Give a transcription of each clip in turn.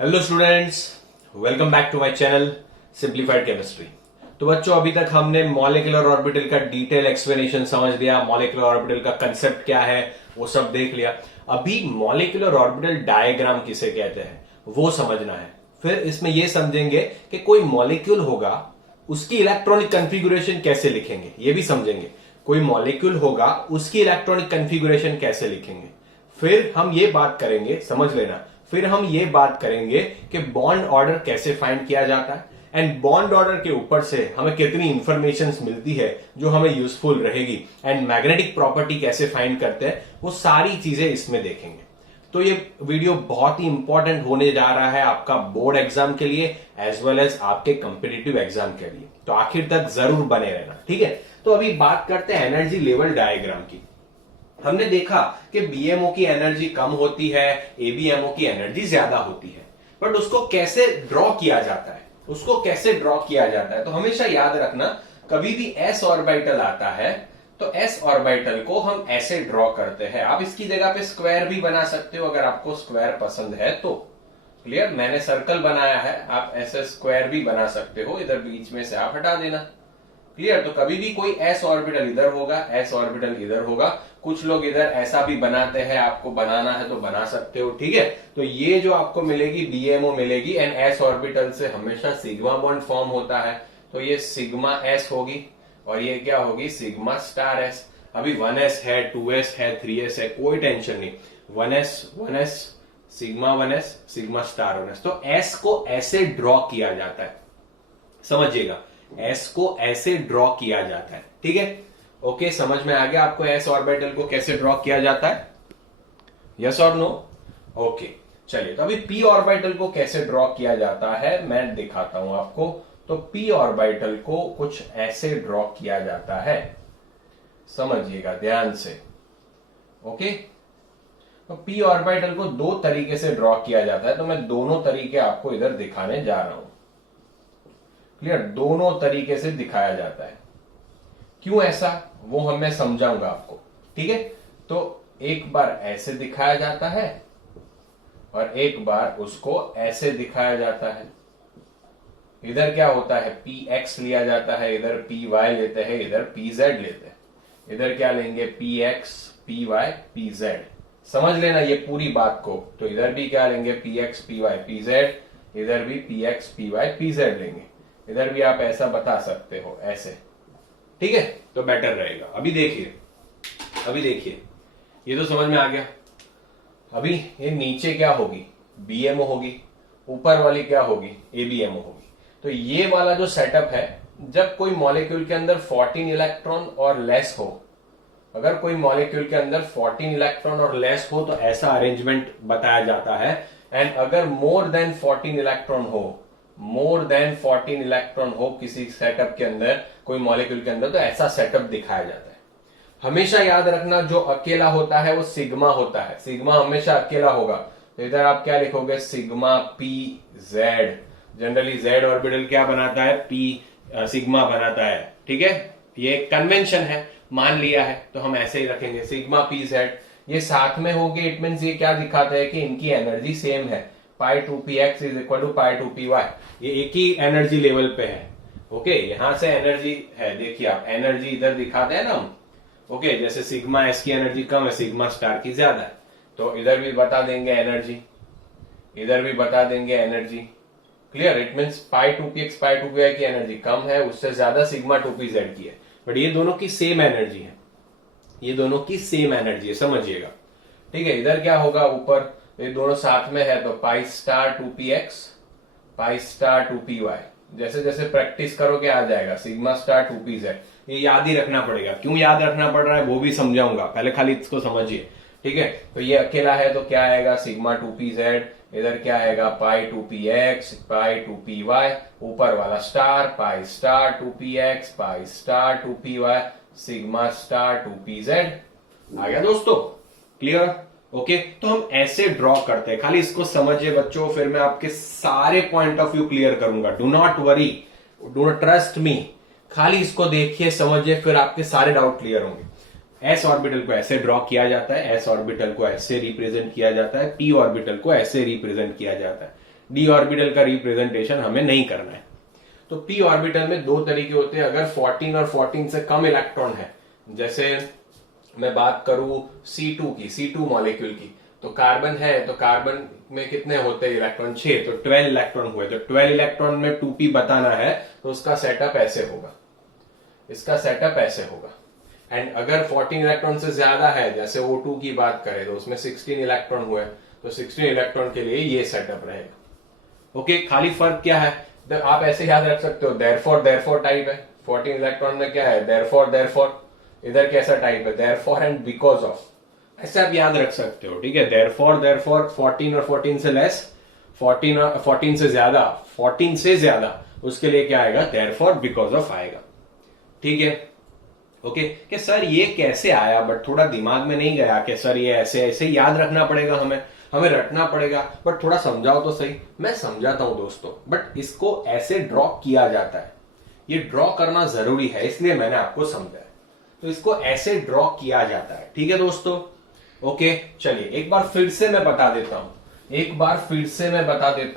Hello students, welcome back to my channel simplified chemistry. तो बच्चों, अभी तक हमने मॉलिक्यूलर ऑर्बिटल का डिटेल एक्सप्लेनेशन समझ लिया, मॉलिक्यूलर ऑर्बिटल का कंसेप्ट क्या है वो सब देख लिया। अभी मॉलिक्यूलर ऑर्बिटल डायग्राम किसे कहते हैं वो समझना है। फिर इसमें यह समझेंगे कि कोई मॉलिक्यूल होगा, उसकी इलेक्ट्रॉनिक कन्फिगुरेशन कैसे लिखेंगे ये भी समझेंगे। कोई मॉलिक्यूल होगा, उसकी इलेक्ट्रॉनिक कन्फिगुरेशन कैसे लिखेंगे। फिर हम ये बात करेंगे, समझ लेना, फिर हम ये बात करेंगे कि बॉन्ड ऑर्डर कैसे फाइंड किया जाता है एंड बॉन्ड ऑर्डर के ऊपर से हमें कितनी इंफॉर्मेशन मिलती है जो हमें यूजफुल रहेगी एंड मैग्नेटिक प्रॉपर्टी कैसे फाइंड करते हैं, वो सारी चीजें इसमें देखेंगे। तो ये वीडियो बहुत ही इंपॉर्टेंट होने जा रहा है आपका बोर्ड एग्जाम के लिए एज वेल एज आपके कंपिटिटिव एग्जाम के लिए, तो आखिर तक जरूर बने रहना, ठीक है। तो अभी बात करते हैं एनर्जी लेवल डायग्राम की। हमने देखा कि बीएमओ की एनर्जी कम होती है, एबीएमओ की एनर्जी ज्यादा होती है, बट उसको कैसे ड्रॉ किया जाता है, तो हमेशा याद रखना, कभी भी एस ऑर्बिटल आता है तो एस ऑर्बिटल को हम ऐसे ड्रॉ करते हैं। आप इसकी जगह पे स्क्वायर भी बना सकते हो अगर आपको स्क्वायर पसंद है तो। क्लियर, मैंने सर्कल बनाया है, आप ऐसे स्क्वायर भी बना सकते हो, इधर बीच में से आप हटा देना। क्लियर, तो कभी भी कोई एस ऑर्बिटल इधर होगा, एस ऑर्बिटल इधर होगा। कुछ लोग इधर ऐसा भी बनाते हैं, आपको बनाना है तो बना सकते हो, ठीक है। तो ये जो आपको मिलेगी बीएमओ मिलेगी एंड एस ऑर्बिटल से हमेशा सिग्मा बॉन्ड फॉर्म होता है, तो ये सिग्मा एस होगी और ये क्या होगी, सिग्मा स्टार एस। अभी 1s है, 2s है, 3s है, कोई टेंशन नहीं। 1s sigma 1s sigma star 1s। तो एस को ऐसे ड्रॉ किया जाता है, समझिएगा, एस को ऐसे ड्रॉ किया जाता है, ठीक है। ओके, समझ में आ गया आपको एस ऑर्बिटल को कैसे ड्रॉ किया जाता है, यस और नो? ओके, चलिए, तो अभी पी ऑर्बिटल को कैसे ड्रॉ किया जाता है मैं दिखाता हूं आपको। तो पी ऑर्बिटल को कुछ ऐसे ड्रॉ किया जाता है, समझिएगा ध्यान से। ओके, तो पी ऑर्बिटल को दो तरीके से ड्रॉ किया जाता है, तो मैं दोनों तरीके आपको इधर दिखाने जा रहा हूं। क्लियर, दोनों तरीके से दिखाया जाता है। क्यों ऐसा वो मैं समझाऊंगा आपको, ठीक है। तो एक बार ऐसे दिखाया जाता है और एक बार उसको ऐसे दिखाया जाता है। इधर क्या होता है, पी एक्स लिया जाता है, इधर पी वाई लेते हैं, इधर पी जेड लेते हैं। इधर क्या लेंगे, p x p y p z. समझ लेना ये पूरी बात को। तो इधर भी क्या लेंगे, p x p y p z, इधर भी p x p y p z लेंगे। इधर भी आप ऐसा बता सकते हो, ऐसे, ठीक है, तो बेटर रहेगा। अभी देखिए, ये तो समझ में आ गया। अभी ये नीचे क्या होगी, बीएमओ होगी, ऊपर वाली क्या होगी, एबीएमओ होगी। तो ये वाला जो सेटअप है, जब कोई मॉलिक्यूल के अंदर 14 इलेक्ट्रॉन और लेस हो, अगर कोई मॉलिक्यूल के अंदर 14 इलेक्ट्रॉन और लेस हो तो ऐसा अरेंजमेंट बताया जाता है। एंड अगर मोर देन 14 इलेक्ट्रॉन हो किसी सेटअप के अंदर, कोई मॉलिक्यूल के अंदर, तो ऐसा सेटअप दिखाया जाता है। हमेशा याद रखना, जो अकेला होता है वो सिग्मा होता है, सिग्मा हमेशा अकेला होगा। तो इधर आप क्या लिखोगे, sigma P Z. Generally Z orbital क्या बनाता है, पी सिग्मा बनाता है, ठीक है। ये कन्वेंशन है, मान लिया है, तो हम ऐसे ही रखेंगे, सिग्मा पी जेड। ये साथ में होंगे, इट मीन्स ये क्या दिखाता है कि इनकी एनर्जी सेम है, pi two P X is equal to pi two P Y. ये एक ही एनर्जी लेवल पे है। ओके, यहां से एनर्जी है, देखिए आप, एनर्जी इधर दिखाते हैं ना हम। ओके, जैसे सिग्मा एस की एनर्जी कम है, सिग्मा स्टार की ज्यादा है, तो इधर भी बता देंगे एनर्जी, इधर भी बता देंगे energy. Clear, it means pi two P x pi two P y की एनर्जी कम है, उससे ज्यादा सिग्मा टू पी जेड की है, बट ये दोनों की सेम एनर्जी है, ये दोनों की सेम एनर्जी है, समझिएगा, ठीक है। इधर क्या होगा, ऊपर ये दोनों साथ में है, तो pi star two P x pi star two P y. जैसे जैसे प्रैक्टिस करोगे आ जाएगा, sigma star two P z. ये याद ही रखना पड़ेगा, क्यों याद रखना पड़ रहा है वो भी समझाऊंगा, पहले खाली इसको समझिए, ठीक है। तो ये अकेला है तो क्या आएगा, सिग्मा टू पी जेड। इधर क्या आएगा, pi two P x pi two P Y. ऊपर वाला star, pi star two P x pi star two P Y, sigma star two P Z. आ गया दोस्तों, क्लियर? ओके, तो हम ऐसे ड्रॉ करते हैं, खाली इसको समझिए बच्चों, फिर मैं आपके सारे पॉइंट ऑफ व्यू क्लियर करूंगा। Do not worry, do not trust me, खाली इसको देखिए, समझिए, फिर आपके सारे डाउट क्लियर होंगे। एस ऑर्बिटल को ऐसे ड्रॉ किया जाता है, एस ऑर्बिटल को ऐसे रिप्रेजेंट किया जाता है, पी ऑर्बिटल को ऐसे रिप्रेजेंट किया जाता है, डी ऑर्बिटल का रिप्रेजेंटेशन हमें नहीं करना है। तो पी ऑर्बिटल में दो तरीके होते हैं। अगर 14 और 14 से कम इलेक्ट्रॉन है, जैसे मैं बात करूं C2 की, C2 मॉलिक्यूल की, तो कार्बन है, तो कार्बन में कितने होते हैं इलेक्ट्रॉन? 6, तो 12 इलेक्ट्रॉन हुए। तो 12 इलेक्ट्रॉन में 2p बताना है तो उसका सेटअप ऐसे होगा, इसका सेटअप ऐसे होगा। एंड अगर 14 इलेक्ट्रॉन से ज्यादा है, जैसे O2 की बात करें तो उसमें 16 इलेक्ट्रॉन हुए, तो 16 इलेक्ट्रॉन के लिए ये सेटअप रहेगा। ओके, खाली फर्क क्या है? तो आप ऐसे याद रख सकते हो, देयरफॉर टाइप है। 14 इलेक्ट्रॉन में क्या है? देयरफॉर। इधर कैसा टाइप है? देयरफॉर एंड बिकॉज ऑफ, ऐसे आप याद रख सकते हो। ठीक है, देयरफॉर 14 और 14 से लेस, 14 और 14 से ज्यादा, 14 से ज्यादा, उसके लिए क्या आएगा? देयरफॉर बिकॉज ऑफ आएगा। ठीक है, ओके। कि सर ये कैसे आया, बट थोड़ा दिमाग में नहीं गया कि सर ये ऐसे ऐसे याद रखना पड़ेगा, हमें रटना पड़ेगा, बट थोड़ा समझाओ तो सही। मैं समझाता हूं दोस्तों, बट इसको ऐसे ड्रॉ किया जाता है, ये ड्रॉ करना जरूरी है, इसलिए मैंने आपको समझाया। तो इसको ऐसे ड्रॉ किया जाता है। ठीक है दोस्तों, ओके। चलिए एक बार फिर से मैं बता देता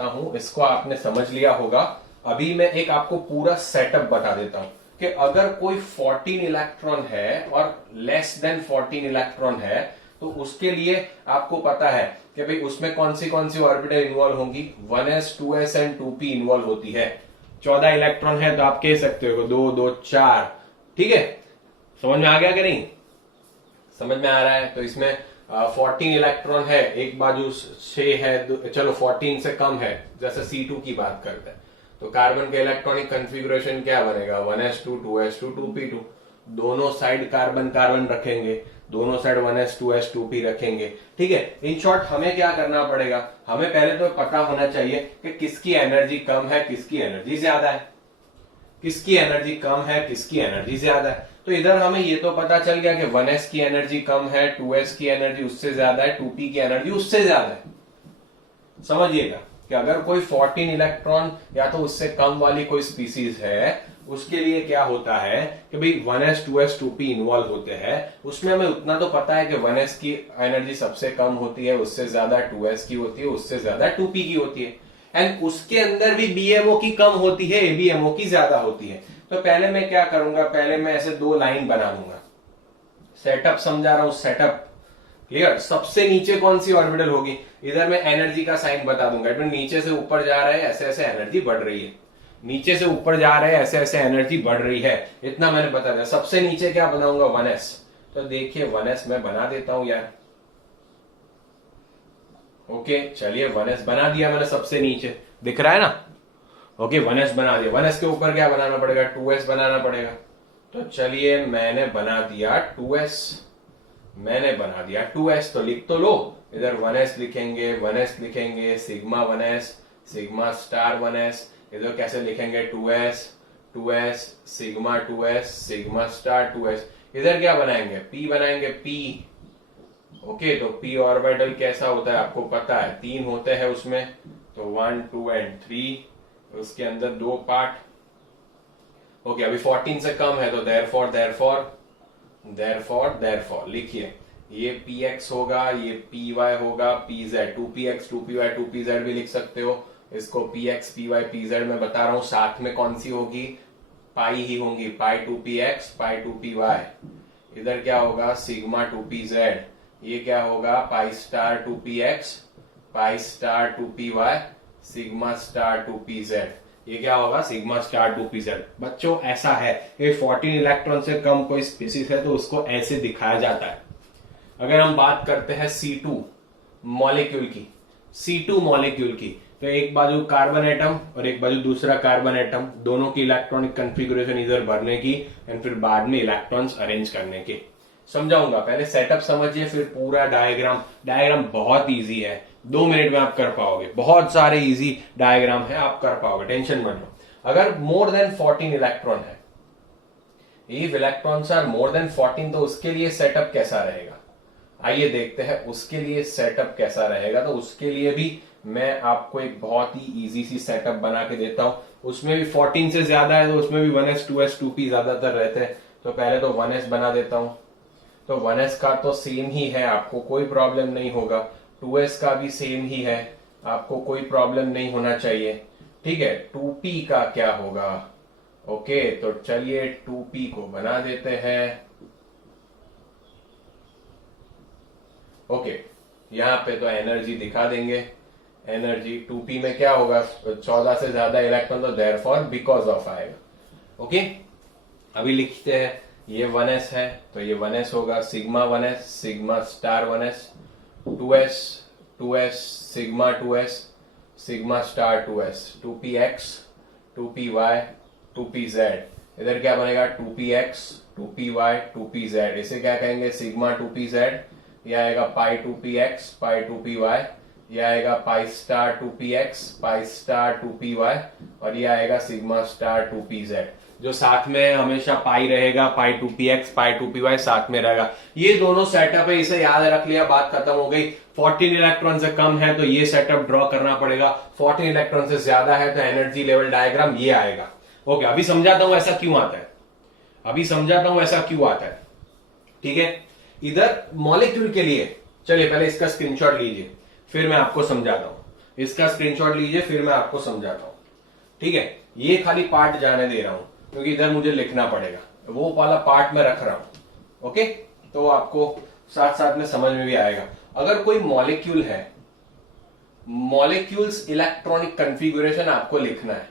हूं, इसको आपने समझ लिया होगा। अभी मैं एक आपको पूरा सेटअप बता देता हूं कि अगर कोई 14 इलेक्ट्रॉन है और लेस देन 14 इलेक्ट्रॉन है, तो उसके लिए आपको पता है कि भाई उसमें कौन सी ऑर्बिटल इन्वॉल्व होंगी? 1s 2s and 2p involve होती है। 14 इलेक्ट्रॉन है तो आप कह सकते हो 2 2 4। ठीक है, समझ में आ गया कि नहीं? समझ में आ रहा है? तो इसमें 14 इलेक्ट्रॉन है, एक बाजू 6 है, चलो 14 से कम है, जैसे C2 की बात करते हैं, तो कार्बन का इलेक्ट्रॉनिक कॉन्फ़िगरेशन क्या बनेगा? 1s2 2s2 2p2। दोनों साइड कार्बन कार्बन रखेंगे, दोनों साइड 1s 2s 2p रखेंगे। ठीक है, इन शॉर्ट हमें क्या करना पड़ेगा? हमें पहले तो पता होना चाहिए कि किसकी एनर्जी कम है, किसकी एनर्जी ज्यादा है, किसकी एनर्जी कम है, किसकी एनर्जी ज्यादा है। तो इधर हमें ये तो पता चल गया कि 1s की एनर्जी कम है, 2s की एनर्जी उससे ज्यादा है, 2p की एनर्जी उससे ज्यादा है। समझिएगा कि अगर कोई 14 इलेक्ट्रॉन या तो उससे कम वाली कोई स्पीसीज है, उसके लिए क्या होता है कि भाई 1s 2s 2p इन्वॉल्व होते हैं। उसमें हमें उतना तो पता है कि 1s की एनर्जी सबसे कम होती है, उससे ज्यादा 2s की होती है, उससे ज्यादा 2p की होती है। एंड उसके अंदर भी BMO की कम होती है, ABMO की ज्यादा होती है। तो पहले मैं क्या करूंगा? पहले मैं ऐसे दो लाइन बना लूंगा। सेटअप समझा रहा हूं, सेटअप क्लियर। सबसे नीचे कौन सी ऑर्बिटल होगी? इधर मैं एनर्जी का साइन बता दूंगा। नीचे से ऊपर जा रहे हैं, ऐसे ऐसे एनर्जी बढ़ रही है, नीचे से ऊपर जा रहे हैं, ऐसे ऐसे एनर्जी बढ़ रही है। इतना मैंने बता दिया। सबसे नीचे क्या बनाऊंगा? 1s। तो देखिए 1s मैं बना देता हूं यार। ओके, चलिए 1s बना दिया मैंने, सबसे नीचे दिख रहा है ना? ओके, 1s बना दिया। 1s के ऊपर क्या बनाना पड़ेगा? 2s बनाना पड़ेगा। तो चलिए मैंने बना दिया 2s, तो लिख तो लो। इधर 1s लिखेंगे, 1s लिखेंगे, sigma 1s, sigma star 1s। इधर कैसे लिखेंगे? 2s sigma 2s, sigma star 2s। इधर क्या बनाएंगे? p बनाएंगे, p। ओके, तो p ऑर्बिटल कैसा होता है आपको पता है, 3 होते हैं उसमें, तो 1 2 एंड 3, उसके अंदर 2 पार्ट। ओके, अभी 14 से कम है, तो देयरफॉर लिखिए, ये px होगा, ये py होगा, pz, 2px 2py 2pz भी लिख सकते हो। इसको px py pz में बता रहा हूं, साथ में कौन सी होगी? पाई ही होंगी, पाई 2px पाई 2py। इधर क्या होगा? Sigma 2pz। ये क्या होगा? पाई स्टार 2px पाई star 2py sigma star 2pz। ये क्या होगा? Sigma star 2pz। बच्चों ऐसा है कि 14 इलेक्ट्रॉन से कम कोई स्पीसीज है तो उसको ऐसे दिखाया जाता है। अगर हम बात करते हैं C2 मॉलिक्यूल की, तो एक बाजू कार्बन एटम और एक बाजू दूसरा कार्बन एटम, दोनों की इलेक्ट्रॉनिक कॉन्फ़िगरेशन इधर भरने की एंड फिर बाद में इलेक्ट्रॉन्स अरेंज करने के। समझाऊंगा, पहले सेटअप समझिए, फिर पूरा डायग्राम बहुत इजी है, 2 मिनट में आप कर पाओगे। बहुत सारे इजी डायग्राम है, आप कर पाओगे, टेंशन मत लो। अगर मोर देन 14 इलेक्ट्रॉन है, if electrons are more than 14, तो उसके लिए सेटअप कैसा रहेगा? आइए देखते हैं उसके लिए सेटअप कैसा रहेगा। तो उसके लिए भी मैं आपको एक बहुत ही इजी सी सेटअप बना के देता हूं। उसमें भी 14 से ज्यादा है तो उसमें भी 1s 2s 2p ज्यादातर रहते हैं। तो पहले तो 1s बना देता हूं। तो 1s का तो सेम ही है, आपको कोई प्रॉब्लम नहीं होगा। 2s का भी सेम ही है, आपको कोई प्रॉब्लम नहीं होना चाहिए। ठीक है, 2p का क्या होगा? ओके, तो चलिए 2p को बना देते हैं। ओके, यहां पे तो एनर्जी दिखा देंगे। एनर्जी 2p में क्या होगा? 14 से ज्यादा इलेक्ट्रॉन, तो देयरफॉर बिकॉज ऑफ आएगा। ओके, अभी लिखते हैं, ये 1s है तो ये 1s होगा, sigma 1s, sigma star 1s, 2s 2s, sigma 2s, sigma star 2s, 2px, 2py, 2pz। इधर क्या बनेगा? 2px, 2py, 2pz। इसे क्या कहेंगे? Sigma 2pz। यह आएगा पाई 2px, पाई 2py। यह आएगा पाई स्टार 2px, पाई स्टार 2py, और यह आएगा सिग्मा स्टार 2pz। जो साथ में हमेशा पाई रहेगा, पाई 2px, पाई 2py साथ में रहेगा। ये दोनों सेटअप है, इसे याद रख लिया, बात खत्म हो गई। 14 इलेक्ट्रॉन से कम है तो ये सेटअप ड्रॉ करना पड़ेगा, 14 इलेक्ट्रॉन से ज्यादा है तो एनर्जी लेवल डायग्राम ये आएगा। ओके, अभी समझाता हूं ऐसा क्यों आता है, अभी समझाता हूं ऐसा क्यों आता है। ठीक है, इधर मॉलिक्यूल के लिए, चलिए पहले इसका स्क्रीनशॉट लीजिए फिर मैं आपको समझाता हूं। इसका स्क्रीनशॉट लीजिए फिर मैं आपको समझाता हूं। ठीक है, ये खाली पार्ट जाने दे रहा हूं क्योंकि इधर मुझे लिखना पड़ेगा, वो वाला पार्ट मैं रख रहा हूं। ओके, तो आपको साथ साथ में समझ में भी आएगा। अगर कोई मॉलिक्यूल है, मॉलिक्यूल्स इलेक्ट्रॉनिक कन्फिगुरेशन आपको लिखना है,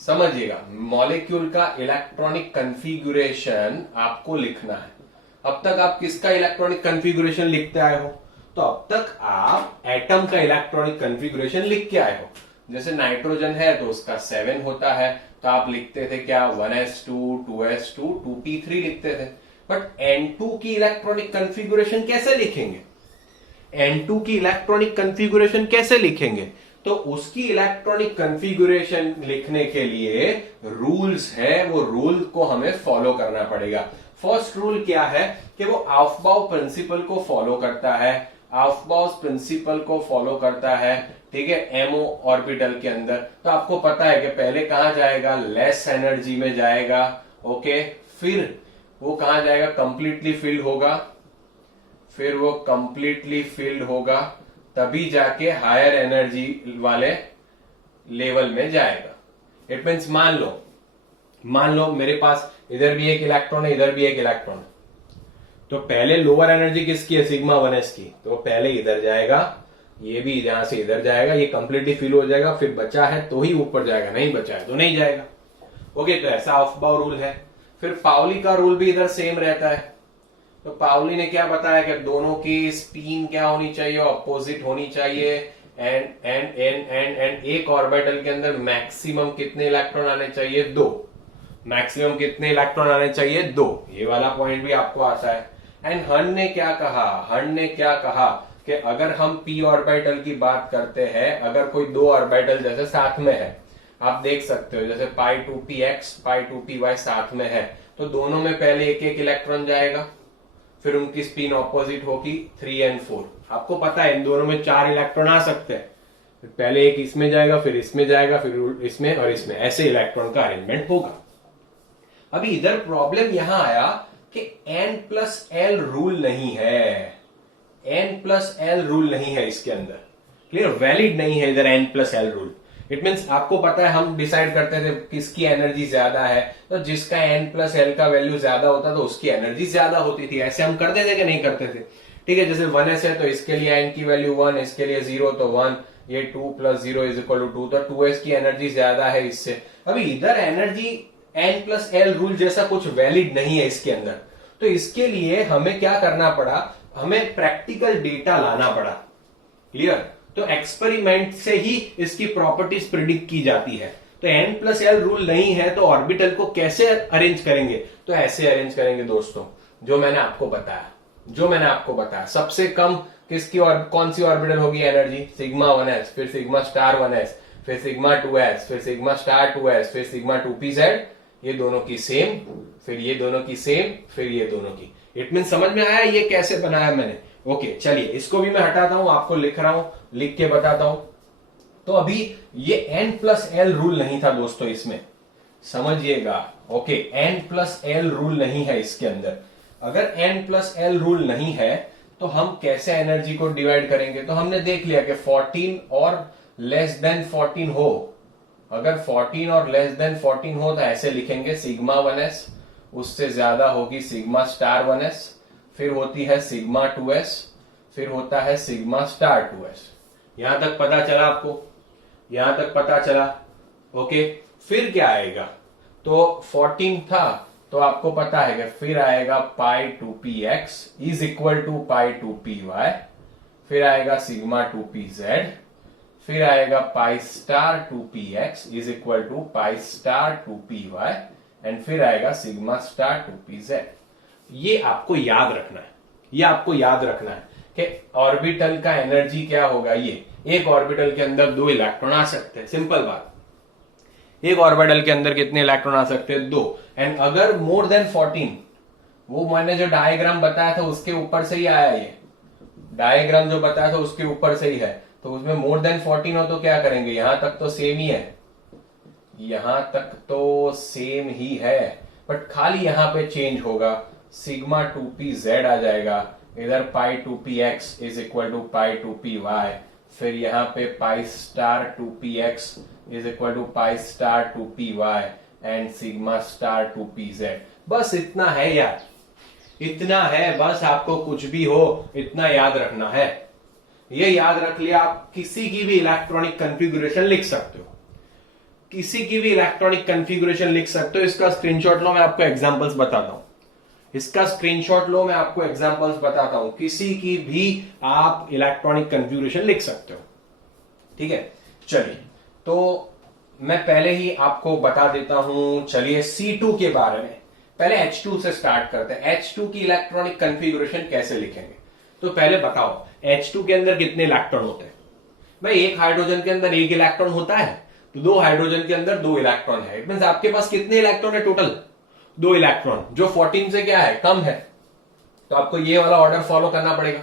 समझिएगा, मॉलिक्यूल का इलेक्ट्रॉनिक कन्फिगुरेशन आपको लिखना है। अब तक आप किसका इलेक्ट्रॉनिक कन्फिगुरेशन लिखते आए हो? तो अब तक आप एटम का इलेक्ट्रॉनिक कन्फिगुरेशन लिख के आए हो। जैसे नाइट्रोजन है तो उसका 7 होता है, तो आप लिखते थे क्या? 1s2, 2s2, 2p3 लिखते थे। बट N2 की इलेक्ट्रॉनिक कन्फिगुरेशन कैसे लिखेंगे? N2 की इलेक्ट्रॉनिक कन्फिगुरेशन कैसे लिखेंगे? तो उसकी इलेक्ट्रॉनिक कन्फिगुरेशन लिखने के लिए रूल्स है, वो रूल को हमें फॉलो करना पड़ेगा। फर्स्ट रूल क्या है कि वो ऑफबाउ प्रिंसिपल को फॉलो करता है, ऑफबाउ प्रिंसिपल को फॉलो करता है। ठीक है, एमओ ऑर्बिटल के अंदर तो आपको पता है कि पहले कहां जाएगा? लेस एनर्जी में जाएगा। ओके, फिर वो कहां जाएगा? कंप्लीटली फिल्ड होगा, फिर वो कंप्लीटली फिल्ड होगा, तभी जाके हायर एनर्जी वाले लेवल में जाएगा। इट मीन्स मान लो मेरे पास इधर भी एक इलेक्ट्रॉन है, इधर भी एक इलेक्ट्रॉन है, तो पहले लोअर एनर्जी किसकी है? सिग्मा 1s की, तो पहले इधर जाएगा, ये भी यहां से इधर जाएगा, ये कंप्लीटली फिल हो जाएगा, फिर बचा है तो ही ऊपर जाएगा, नहीं बचा है तो नहीं जाएगा। ओके, तो ऐसा ऑफबाउ रूल है। फिर पाउली का रूल भी इधर सेम रहता है। तो पाउली ने क्या बताया कि दोनों की स्पिन क्या होनी चाहिए? अपोजिट होनी चाहिए। एंड एक ऑर्बिटल के अंदर मैक्सिमम कितने इलेक्ट्रॉन आने चाहिए? 2। मैक्सिमम कितने इलेक्ट्रॉन आने चाहिए? 2। ये वाला पॉइंट भी आपको आता है। एंड हन ने क्या कहा? हन ने क्या कहा कि अगर हम p ऑर्बिटल की बात करते हैं, अगर कोई 2 ऑर्बिटल जैसे साथ में है, आप देख सकते हो जैसे पाई 2px, पाई 2py साथ में है, तो दोनों में पहले एक एक इलेक्ट्रॉन जाएगा, फिर उनकी स्पिन ऑपोजिट होगी 3 और 4। आपको पता है इन दोनों में 4 इलेक्ट्रॉन आ सकते हैं, पहले एक इसमें जाएगा, फिर इसमें जाएगा, फिर इसमें और इसमें, ऐसे इलेक्ट्रॉन का अरेंजमेंट होगा। अभी इधर प्रॉब्लम यहां आया कि n+l रूल नहीं है, n+l रूल नहीं है इसके अंदर, क्लियर? वैलिड नहीं है इधर n+l रूल। इट मीन्स आपको पता है हम डिसाइड करते थे किसकी एनर्जी ज्यादा है, तो जिसका n+l का वैल्यू ज्यादा होता तो उसकी एनर्जी ज्यादा होती थी। ऐसे हम करते थे कि नहीं करते थे? ठीक है, जैसे 1s है तो इसके लिए n की वैल्यू 1, इसके लिए 0 तो 1, ये 2 + 0 = 2, तो 2s की एनर्जी ज्यादा है इससे। अभी इधर एनर्जी n+l रूल जैसा कुछ वैलिड नहीं है इसके अंदर, तो इसके लिए हमें क्या करना पड़ा? हमें प्रैक्टिकल डेटा लाना पड़ा, क्लियर? तो एक्सपेरिमेंट से ही इसकी प्रॉपर्टीज प्रिडिक्ट की जाती है। तो n+l रूल नहीं है तो ऑर्बिटल को कैसे अरेंज करेंगे? तो ऐसे अरेंज करेंगे दोस्तों, जो मैंने आपको बताया। सबसे कम किसकी और कौन सी ऑर्बिटल होगी एनर्जी? सिग्मा 1s, फिर सिग्मा स्टार 1s, फिर सिग्मा 2s, फिर सिग्मा स्टार 2s, फिर सिग्मा 2pz, ये दोनों की सेम, फिर ये दोनों की सेम, फिर ये दोनों की। इट मीन समझ में आया ये कैसे बनाया मैंने? ओके, चलिए इसको भी मैं हटाता हूं, आपको लिख रहा हूं, लिख के बताता हूं। तो अभी ये n+l रूल नहीं था दोस्तों इसमें, समझिएगा। ओके, n+l रूल नहीं है इसके अंदर। अगर n+l रूल नहीं है तो हम कैसे एनर्जी को डिवाइड करेंगे? तो हमने देख लिया कि 14 और लेस देन 14 हो, अगर 14 और लेस देन 14 हो तो ऐसे लिखेंगे सिग्मा 1s, उससे ज्यादा होगी सिग्मा स्टार 1s, फिर होती है सिग्मा 2s, फिर होता है सिग्मा स्टार 2s। यहां तक पता चला आपको? यहां तक पता चला? ओके। फिर क्या आएगा? तो 14 था तो आपको पता है कि फिर आएगा pi 2px is equal to pi 2py, फिर आएगा सिग्मा 2pz, फिर आएगा pi star 2px is equal to pi star 2py, and फिर आएगा सिग्मा स्टार 2pz। ये आपको याद रखना है, ये आपको याद रखना है कि ऑर्बिटल का एनर्जी क्या होगा। ये एक ऑर्बिटल के अंदर 2 इलेक्ट्रॉन आ सकते हैं, सिंपल बात। एक ऑर्बिटल के अंदर कितने इलेक्ट्रॉन आ सकते हैं? 2। एंड अगर मोर देन 14, वो मैंने जो डायग्राम बताया था उसके ऊपर से ही आया, ये डायग्राम जो बताया था उसके ऊपर से ही है, तो उसमें मोर देन 14 हो तो क्या करेंगे? यहां तक तो सेम ही है, यहां तक तो सेम ही है, बट खाली यहां पे चेंज होगा, सिग्मा 2pz आ जाएगा, इधर pi 2px is equal to pi 2py, फिर यहां पे pi star 2px is equal to pi star 2py and sigma star 2pz। बस इतना है यार, इतना है बस। आपको कुछ भी हो इतना याद रखना है। ये याद रख लिया, आप किसी की भी इलेक्ट्रॉनिक कॉन्फ़िगरेशन लिख सकते हो, किसी की भी इलेक्ट्रॉनिक कॉन्फ़िगरेशन लिख सकते हो। इसका स्क्रीनशॉट लो, मैं आपको एग्जांपल्स बताता हूं। इसका स्क्रीनशॉट लो, मैं आपको एग्जांपल्स बताता हूं। किसी की भी आप इलेक्ट्रॉनिक कॉन्फ़िगरेशन लिख सकते हो, ठीक है। चलिए, तो मैं पहले ही आपको बता देता हूं। चलिए C2 के बारे में, पहले H2 से स्टार्ट करते हैं। H2 की इलेक्ट्रॉनिक कॉन्फ़िगरेशन कैसे लिखेंगे? तो पहले बताओ H2 के अंदर कितने इलेक्ट्रॉन होते हैं? भाई एक हाइड्रोजन के अंदर 1 इलेक्ट्रॉन होता है, तो 2 हाइड्रोजन के अंदर 2 इलेक्ट्रॉन है। इट मींस आपके पास कितने इलेक्ट्रॉन है टोटल? 2 इलेक्ट्रॉन, जो 14 से क्या है, कम है। तो आपको ये वाला ऑर्डर फॉलो करना पड़ेगा।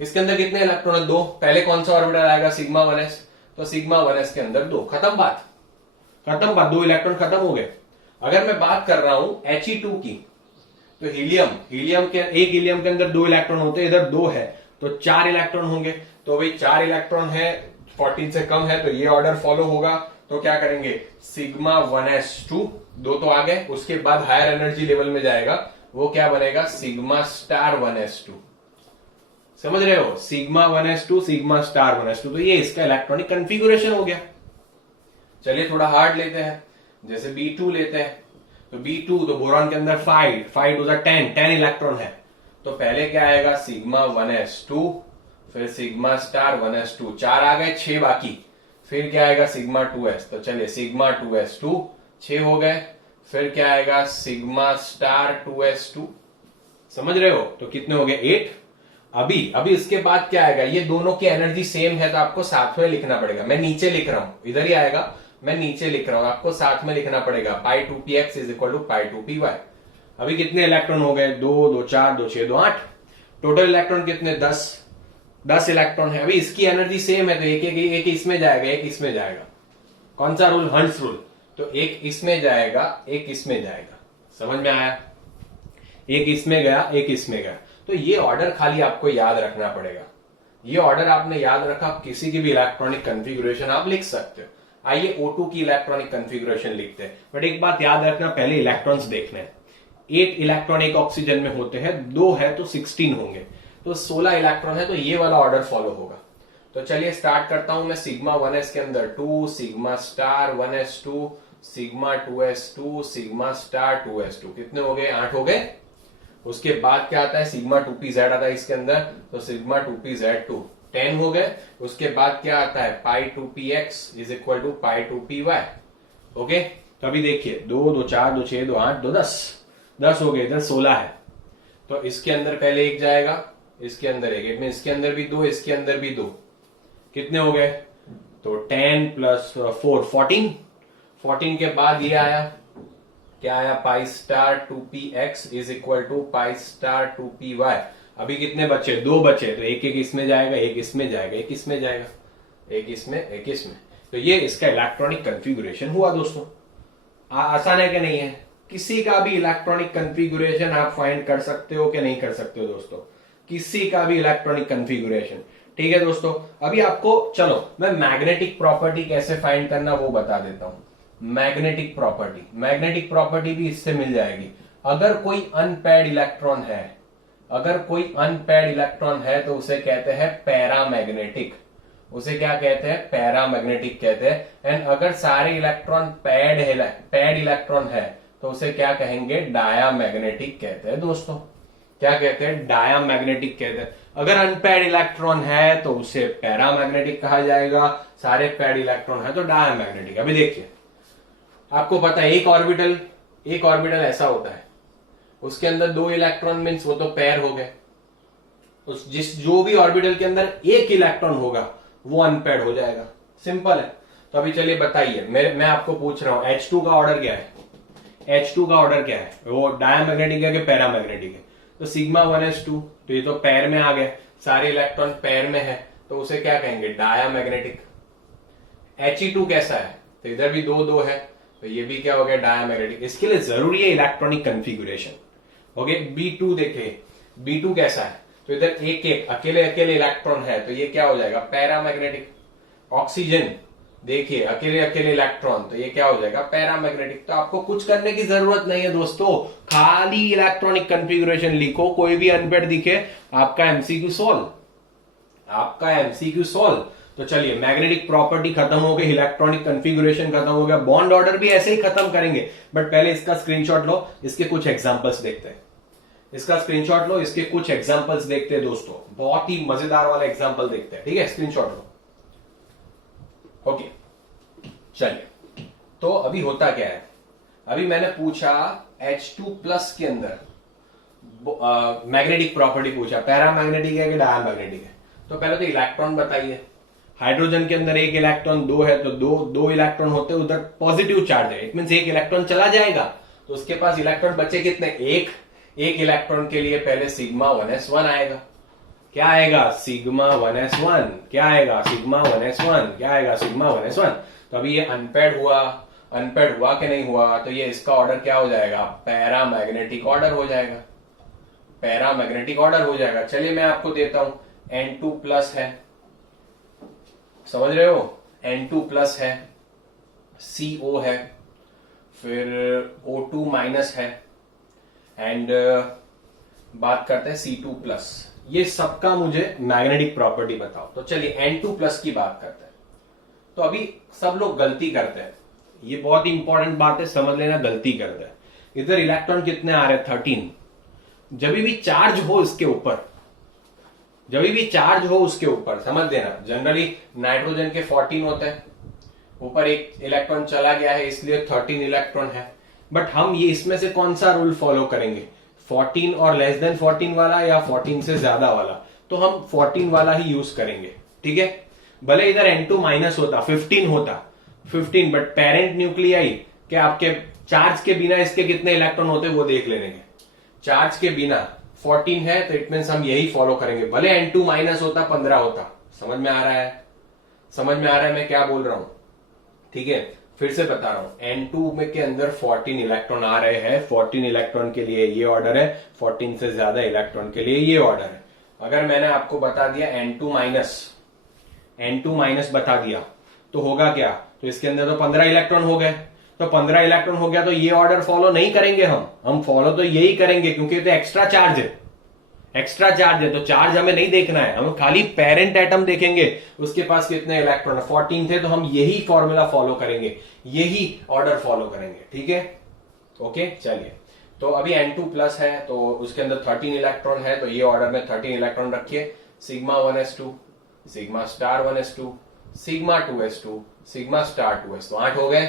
इसके अंदर कितने इलेक्ट्रॉन है? 2। पहले कौन सा ऑर्बिटल आएगा? सिग्मा 1s, तो सिग्मा 1s के अंदर 2। खत्म बात, खत्म बात, 2 इलेक्ट्रॉन खत्म हो गए। अगर मैं बात कर रहा हूं He2 की, तो हीलियम के, एक हीलियम के अंदर 2 इलेक्ट्रॉन होते हैं, इधर 2 है तो 4 इलेक्ट्रॉन होंगे। तो भाई 4 इलेक्ट्रॉन है, 14 से कम है, तो ये ऑर्डर फॉलो होगा। तो क्या करेंगे? सिग्मा 1s2, 2 तो आ गए। उसके बाद हायर एनर्जी लेवल में जाएगा, वो क्या बनेगा? Sigma star 1s2। समझ रहे हो? Sigma 1s2, sigma star 1s2। तो ये इसका इलेक्ट्रॉनिक कॉन्फ़िगरेशन हो गया। चलिए थोड़ा हार्ड लेते हैं, जैसे B2 लेते हैं। तो B2, तो बोरॉन के अंदर 5 टू 10 इलेक्ट्रॉन है। तो पहले क्या आएगा? सिग्मा 1s2, फिर सिग्मा स्टार 1s2, 4 आ गए, 6 बाकी। फिर क्या आएगा? Sigma 2s। तो चलिए सिग्मा 2s2, 6 हो गए। फिर क्या आएगा? Sigma star 2s2। समझ रहे हो? तो कितने हो गए? 8। अभी इसके बाद क्या आएगा? ये दोनों की एनर्जी सेम है तो आपको साथ में लिखना पड़ेगा। मैं नीचे लिख रहा हूं, इधर ही आएगा, मैं नीचे लिख रहा हूं, आपको साथ में लिखना पड़ेगा। Pi 2px is equal to pi 2py। अभी कितने इलेक्ट्रॉन हो गए? 2 2 4 2 6 2 8। टोटल इलेक्ट्रॉन कितने? 10 इलेक्ट्रॉन है। अभी इसकी एनर्जी सेम है तो एक इसमें जाएगा, एक इसमें जाएगा। कौन सा रूल? Hunts rule. तो एक इसमें जाएगा, एक इसमें जाएगा। समझ में आया? एक इसमें गया, एक इसमें गया। तो ये ऑर्डर खाली आपको याद रखना पड़ेगा। ये ऑर्डर आपने याद रखा, किसी की भी इलेक्ट्रॉनिक कॉन्फ़िगरेशन आप लिख सकते हो। आइए O2 की इलेक्ट्रॉनिक कॉन्फ़िगरेशन लिखते हैं। बट एक बात याद रखना, पहले इलेक्ट्रॉन्स देखने हैं। 8 इलेक्ट्रॉन एक ऑक्सीजन में होते हैं, 2 है तो 16 होंगे, तो 16 इलेक्ट्रॉन है, तो ये वाला ऑर्डर फॉलो होगा। तो चलिए स्टार्ट करता हूं मैं। सिग्मा 1s के अंदर 2, sigma star 1s2, sigma 2s2, sigma star 2s2। कितने हो गए? 8 हो गए। उसके बाद क्या आता है? सिग्मा 2pz आता है इसके अंदर, तो सिग्मा 2pz2, 10 हो गए। उसके बाद क्या आता है? Pi 2px is equal to pi 2py। Okay, तो अभी देखिए 2 2 4 2 6 2 8 2 10 हो गए। इधर 16 है, तो इसके अंदर पहले एक जाएगा, इसके अंदर एक में, इसके अंदर भी 2, इसके अंदर भी 2। कितने हो गए? तो 10 प्लस 4 14 के बाद ये आया, क्या आया? Pi star 2px is equal to pi star 2py। अभी कितने बचे? 2 बचे, तो एक इसमें जाएगा, एक इसमें जाएगा, एक इसमें जाएगा, एक इसमें, एक इसमें। तो ये इसका इलेक्ट्रॉनिक कॉन्फ़िगरेशन हुआ दोस्तों। आसान है कि नहीं है? किसी का भी इलेक्ट्रॉनिक कॉन्फ़िगरेशन आप फाइंड कर सकते हो कि नहीं कर सकते हो दोस्तों? किसी का भी इलेक्ट्रॉनिक कंफिगुरेशन। ठीक है दोस्तों, अभी आपको चलो मैं मैग्नेटिक प्रॉपर्टी कैसे फाइंड करना वो बता देता हूं। मैग्नेटिक प्रॉपर्टी भी इससे मिल जाएगी। अगर कोई अनपेयर्ड इलेक्ट्रॉन है, तो उसे कहते हैं पैरामैग्नेटिक। उसे क्या कहते हैं? पैरामैग्नेटिक कहते हैं। एंड अगर सारे इलेक्ट्रॉन पैड इलेक्ट्रॉन है तो उसे क्या कहेंगे? डायामैग्नेटिक कहते हैं दोस्तों। क्या कहते हैं? डायामैग्नेटिक कहते हैं। अगर अनपेयर्ड इलेक्ट्रॉन है तो उसे पैरामैग्नेटिक कहा जाएगा, सारे पैड इलेक्ट्रॉन है तो डायामैग्नेटिक। अभी देखिए, आपको पता है एक ऑर्बिटल ऐसा होता है, उसके अंदर 2 इलेक्ट्रॉन मीन्स वो तो पेयर हो गए। जो भी ऑर्बिटल के अंदर एक इलेक्ट्रॉन होगा वो अनपेयर्ड हो जाएगा। सिंपल है। तो अभी चलिए बताइए, मैं आपको पूछ रहा हूं H2 का ऑर्डर क्या है? H2 का ऑर्डर क्या है? वो डायामैग्नेटिक है कि पैरामैग्नेटिक है? तो सिग्मा 1s2, तो ये तो पैर में आ गए, सारे इलेक्ट्रॉन पैर में है तो उसे क्या कहेंगे? डायामैग्नेटिक। He2 कैसा है? तो इधर भी 2 है तो ये भी क्या हो गया? डायामैग्नेटिक। इसके लिए जरूरी है इलेक्ट्रॉनिक कंफिगुरेशन। ओके, B2 देखिए, B2 कैसा है? तो इधर एक अकेले इलेक्ट्रॉन है तो ये क्या हो जाएगा? पैरामैग्नेटिक। ऑक्सीजन देखिए, अकेले इलेक्ट्रॉन, तो ये क्या हो जाएगा? पैरामैग्नेटिक। तो आपको कुछ करने की जरूरत नहीं है दोस्तों, खाली इलेक्ट्रॉनिक कंफिगुरेशन लिखो, कोई भी अनपेयर्ड दिखे, आपका एमसीक्यू सॉल्व। तो चलिए, मैग्नेटिक प्रॉपर्टी खत्म हो गई, इलेक्ट्रॉनिक कंफिगुरेशन खत्म हो गया, बॉन्ड ऑर्डर भी ऐसे ही खत्म करेंगे। बट पहले इसका स्क्रीनशॉट लो, इसके कुछ एग्जांपल्स देखते हैं। इसके कुछ एग्जांपल्स देखते हैं दोस्तों, बहुत ही मजेदार वाला एग्जांपल देखते हैं। ठीक है, स्क्रीनशॉट लो। ओके, चलिए, तो अभी होता क्या है? अभी मैंने पूछा H2+ के अंदर मैग्नेटिक प्रॉपर्टी पूछा, पैरामैग्नेटिक है कि डायामैग्नेटिक है? तो पहले तो इलेक्ट्रॉन बताइए। हाइड्रोजन के अंदर एक इलेक्ट्रॉन 2 है तो दो इलेक्ट्रॉन होते हैं, उधर पॉजिटिव चार्ज है, इट मींस एक इलेक्ट्रॉन चला जाएगा तो उसके पास इलेक्ट्रॉन बचे कितने? एक इलेक्ट्रॉन के लिए पहले सिग्मा 1s1 आएगा। क्या आएगा? Sigma 1s1। क्या आएगा? Sigma 1s1। तो अभी ये अनपेयर्ड हुआ कि नहीं हुआ? तो ये इसका ऑर्डर क्या हो जाएगा? पैरामैग्नेटिक ऑर्डर हो जाएगा। चलिए मैं आपको देता हूं, N2+ है, समझ रहे हो? N2+ है, CO है, फिर O2- है, एंड बात करते हैं C2+। ये सबका मुझे मैग्नेटिक प्रॉपर्टी बताओ। तो चलिए N2+ की बात करते हैं। तो अभी सब लोग गलती करते हैं, ये बहुत ही इंपॉर्टेंट बात है, समझ लेना, गलती करते हैं। इधर इलेक्ट्रॉन कितने आ रहे हैं? 13। जब भी चार्ज हो उसके ऊपर, समझ देना, जनरली नाइट्रोजन के 14 होते हैं, ऊपर एक इलेक्ट्रॉन चला गया है इसलिए 13 इलेक्ट्रॉन है। बट हम ये इसमें से कौन सा रूल फॉलो करेंगे? 14 और लेस देन 14 वाला या 14 से ज्यादा वाला? तो हम 14 वाला ही यूज करेंगे। ठीक है, भले इधर N2- होता, 15 होता, 15, बट पेरेंट न्यूक्लियाई के आपके चार्ज के बिना इसके कितने इलेक्ट्रॉन होते वो देख लेंगे। चार्ज के बिना 14 है तो इट मीन्स हम यही फॉलो करेंगे, भले N2- होता, 15 होता। समझ में आ रहा है मैं क्या बोल रहा हूं? ठीक है, फिर से बता रहा हूं, N2 में के अंदर 14 इलेक्ट्रॉन आ रहे हैं, 14 इलेक्ट्रॉन के लिए ये ऑर्डर है, 14 से ज्यादा इलेक्ट्रॉन के लिए ये ऑर्डर है। अगर मैंने आपको बता दिया N2- बता दिया तो होगा क्या? तो इसके अंदर तो 15 इलेक्ट्रॉन हो गए, तो 15 इलेक्ट्रॉन हो गया तो ये ऑर्डर फॉलो नहीं करेंगे हम फॉलो तो यही करेंगे, क्योंकि तो एक्स्ट्रा चार्ज है, तो चार्ज हमें नहीं देखना है, हम खाली पेरेंट एटम देखेंगे, उसके पास कितने इलेक्ट्रॉन, 14 थे, तो हम यही फॉर्मूला फॉलो करेंगे, यही ऑर्डर फॉलो करेंगे। ठीक है, ओके, चलिए। तो अभी N2+ है तो उसके अंदर 13 इलेक्ट्रॉन है, तो ये ऑर्डर में 13 इलेक्ट्रॉन रखिए। Sigma 1s2, sigma star 1s2, sigma 2s2, sigma star 2s, तो 8 हो गए।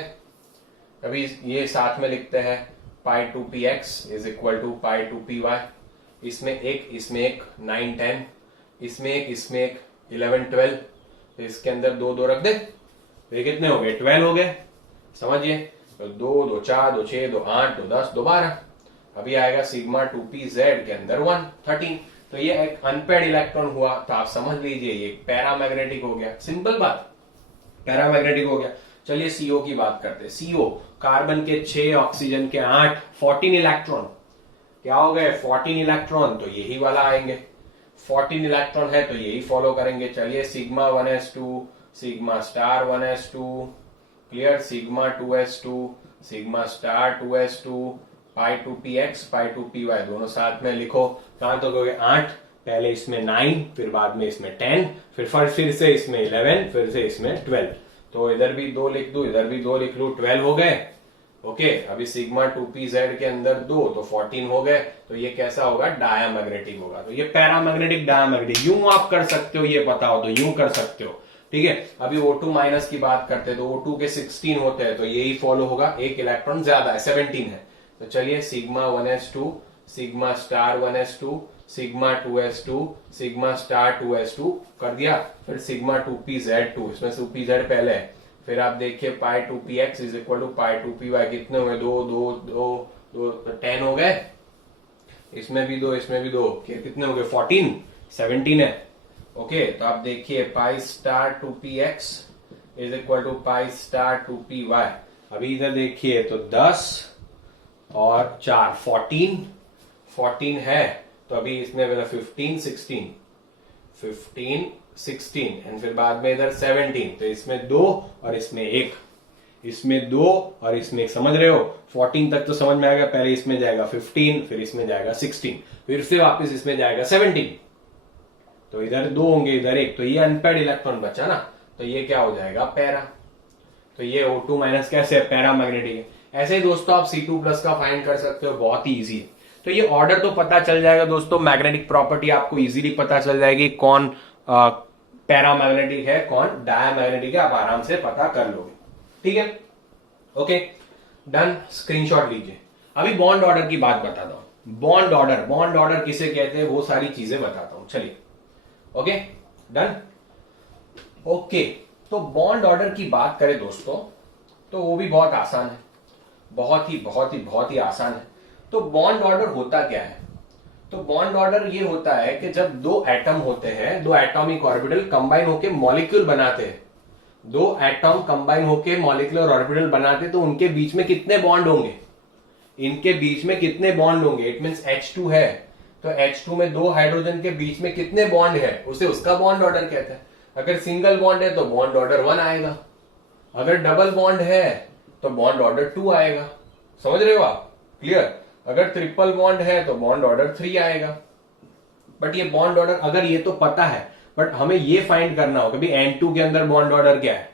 अभी ये साथ में लिखते हैं, π2px is equal to π2py, इसमें एक 9 10, इसमें एक 11 12, तो इसके अंदर 2 2 रख दे, तो ये कितने हो गए? 12 हो गए। समझिए, तो 2 2 4 2 6 2 8 2 10 2 12। अभी आएगा सिग्मा 2pz के अंदर 1 13, तो ये एक अनपेयर्ड इलेक्ट्रॉन हुआ, तो आप समझ लीजिए ये पैरामैग्नेटिक हो गया। सिंपल बात, पैरामैग्नेटिक हो गया। चलिए CO की बात करते हैं। CO, कार्बन के 6, ऑक्सीजन के 8, 14 इलेक्ट्रॉन, क्या हो गए? 14 इलेक्ट्रॉन, तो यही वाला आएंगे। 14 इलेक्ट्रॉन है तो यही फॉलो करेंगे। चलिए sigma 1s2, sigma star 1s2, clear, sigma 2s2, sigma star 2s2, पाई 2px, पाई 2py दोनों साथ में लिखो। कहां तक हो गए 8, पहले इसमें 9, फिर बाद में इसमें 10, फिर से इसमें 11, फिर से इसमें 12। तो इधर भी 2 लिख दूं, इधर भी 2 लिख लूं, 12 हो गए। ओके, अभी सिग्मा 2pz के अंदर 2 तो 14 हो गए। तो ये कैसा होगा, डायामैग्नेटिक होगा। तो ये पैरामैग्नेटिक डायामैग्नेटिक, यूं आप कर सकते हो, ये पता हो तो यूं कर सकते हो। ठीक है, अभी O2 माइनस की बात करते हैं तो O2 के 16 होते हैं तो यही फॉलो होगा, एक इलेक्ट्रॉन ज्यादा है, 17 है। तो चलिए sigma 1s2, sigma star 1s2, sigma 2s2, sigma star 2s2 कर दिया। फिर सिग्मा 2pz2, इसमें 2pz पहले है। फिर आप देखिए pi 2px is equal to pi 2py, कितने हुए 2 2 2 2 10 हो गए। इसमें भी 2, इसमें भी 2, कितने हो गए 14, 17 है। ओके, तो आप देखिए pi star 2px is equal to pi star 2py। अभी इधर देखिए तो 10 और 4 14 है। तो अभी इसमें 15 16 15 16 एंड फिर बाद में इधर 17। तो इसमें 2 और इसमें 1, इसमें 2 और इसमें 1, समझ रहे हो। 14 तक तो समझ में आएगा, पहले इसमें जाएगा 15, फिर इसमें जाएगा 16, फिर से वापस इसमें जाएगा 17। तो इधर 2 होंगे, इधर 1, तो ये अनपेयर्ड इलेक्ट्रॉन बचा ना, तो ये क्या हो जाएगा, पैरा। तो ये O2 माइनस कैसे है, पैरामैग्नेटिक है। ऐसे ही दोस्तों आप C2 प्लस का फाइंड कर सकते हो, बहुत ही इजी है। तो ये ऑर्डर तो पता चल जाएगा दोस्तों, मैग्नेटिक प्रॉपर्टी आपको इजीली पता चल जाएगी, कौन पैरामैग्नेटिक है कौन डायामैग्नेटिक है, आप आराम से पता कर लोगे। ठीक है, ओके डन, स्क्रीनशॉट लीजिए। अभी बॉन्ड ऑर्डर की बात बताता हूं। बॉन्ड ऑर्डर किसे कहते हैं वो सारी चीजें बताता हूं, चलिए। Okay done, okay. तो बॉन्ड ऑर्डर की बात करें दोस्तों तो वो भी बहुत आसान है, बहुत ही आसान है। तो बॉन्ड ऑर्डर होता क्या है, तो बॉन्ड ऑर्डर ये होता है कि जब 2 एटम होते हैं, 2 एटॉमिक ऑर्बिटल कंबाइन होकर मॉलिक्यूल बनाते हैं, 2 एटम कंबाइन होकर मॉलिक्यूलर ऑर्बिटल बनाते, तो उनके बीच में कितने बॉन्ड होंगे, इनके बीच में कितने बॉन्ड होंगे। इट मींस H2 है तो H2 में 2 हाइड्रोजन के बीच में कितने बॉन्ड है, उसे उसका बॉन्ड ऑर्डर कहते हैं। अगर सिंगल बॉन्ड है तो बॉन्ड ऑर्डर 1 आएगा, अगर डबल बॉन्ड है तो बॉन्ड ऑर्डर 2 आएगा। समझ रहे हो आप, क्लियर। अगर ट्रिपल बॉन्ड है तो बॉन्ड ऑर्डर 3 आएगा। बट ये बॉन्ड ऑर्डर अगर ये तो पता है, बट हमें ये फाइंड करना होगा कि N2 के अंदर बॉन्ड ऑर्डर क्या है,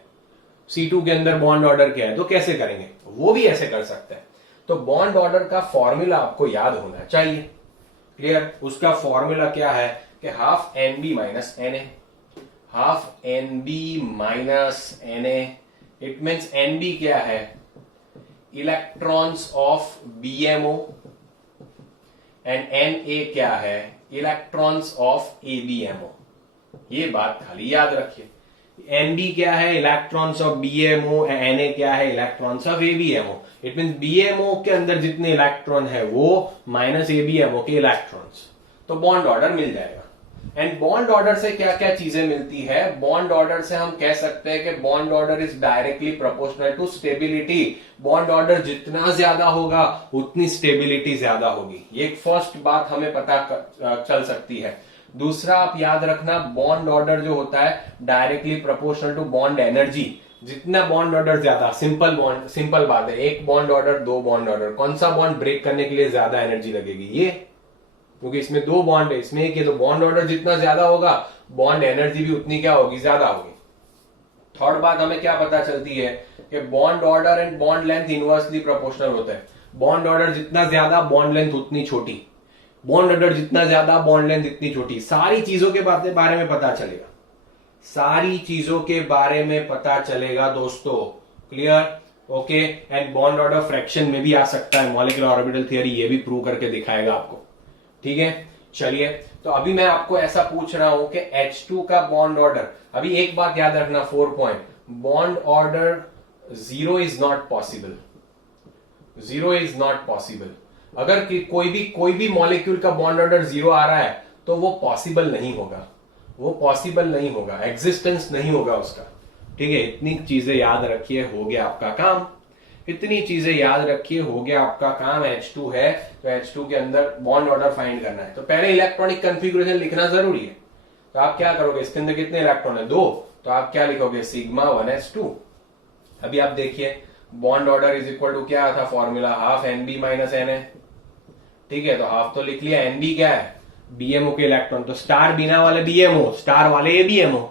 C2 के अंदर बॉन्ड ऑर्डर क्या है, तो कैसे करेंगे, वो भी ऐसे कर सकते हैं। तो बॉन्ड ऑर्डर का फॉर्मूला आपको याद होना चाहिए, क्लियर। उसका फॉर्मूला क्या है कि half NB minus NA, half NB minus NA। It means NB क्या है, electrons of BMO, and Na क्या है, इलेक्ट्रॉन्स ऑफ ABMO। ये बात खाली याद रखिए। NB क्या है, इलेक्ट्रॉन्स ऑफ BMO, Na क्या है, electrons of ABMO। It means BMO के अंदर जितने इलेक्ट्रॉन है वो माइनस ABMO के इलेक्ट्रॉन्स, तो बॉन्ड ऑर्डर मिल जाएगा। एंड बॉन्ड ऑर्डर से क्या क्या चीजें मिलती है, बॉन्ड ऑर्डर से हम कह सकते हैं कि bond order is directly proportional to stability. Bond order जितना ज्यादा होगा उतनी स्टेबिलिटी ज्यादा होगी, ये एक फर्स्ट बात हमें पता चल सकती है। दूसरा आप याद रखना, बॉन्ड ऑर्डर जो होता है directly proportional to bond energy. जितना बॉन्ड ऑर्डर ज्यादा, सिंपल बात है, एक बॉन्ड ऑर्डर 2 बॉन्ड ऑर्डर, कौन सा बॉन्ड ब्रेक करने के लिए ज्यादा एनर्जी लगेगी, ये, क्योंकि इसमें 2 बॉन्ड है, इसमें एक है। तो बॉन्ड ऑर्डर जितना ज्यादा होगा बॉन्ड एनर्जी भी उतनी क्या होगी, ज्यादा होगी। थर्ड बात हमें क्या पता चलती है कि bond order and bond length inversely proportional होता है। बॉन्ड ऑर्डर जितना ज्यादा बॉन्ड लेंथ उतनी छोटी, बॉन्ड ऑर्डर जितना ज्यादा बॉन्ड लेंथ इतनी छोटी। सारी चीजों के बारे में पता चलेगा, सारी चीजों के बारे में पता चलेगा दोस्तों, clear. Okay, and bond order fraction में भी आ सकता है, मॉलिक्यूलर ऑर्बिटल थियरी ये भी प्रूव करके दिखाएगा आपको, ठीक है। चलिए, तो अभी मैं आपको ऐसा पूछ रहा हूं कि H2 का बॉन्ड ऑर्डर, अभी एक बात याद रखना, 4 point, bond order 0 is not possible, 0 is not possible. अगर कोई भी मॉलिक्यूल का बॉन्ड ऑर्डर 0 आ रहा है तो वो पॉसिबल नहीं होगा, वो पॉसिबल नहीं होगा, एग्जिस्टेंस नहीं होगा उसका, ठीक है। इतनी चीजें याद रखिए, हो गया आपका काम। इतनी चीजें याद रखिए, हो गया आपका काम। H2 है तो H2 के अंदर बॉन्ड ऑर्डर फाइंड करना है, तो पहले इलेक्ट्रॉनिक कन्फिग्रेशन लिखना जरूरी है। तो आप क्या करोगे, इसके अंदर कितने इलेक्ट्रॉन है, 2, तो आप क्या लिखोगे, सिग्मा 1s2। अभी आप देखिए bond order is equal to क्या था formula, half NB minus N है, ठीक है। तो हाफ तो लिख लिया, NB क्या है, BMO के इलेक्ट्रॉन, तो स्टार बिना वाले BMO, स्टार वाले ABMO,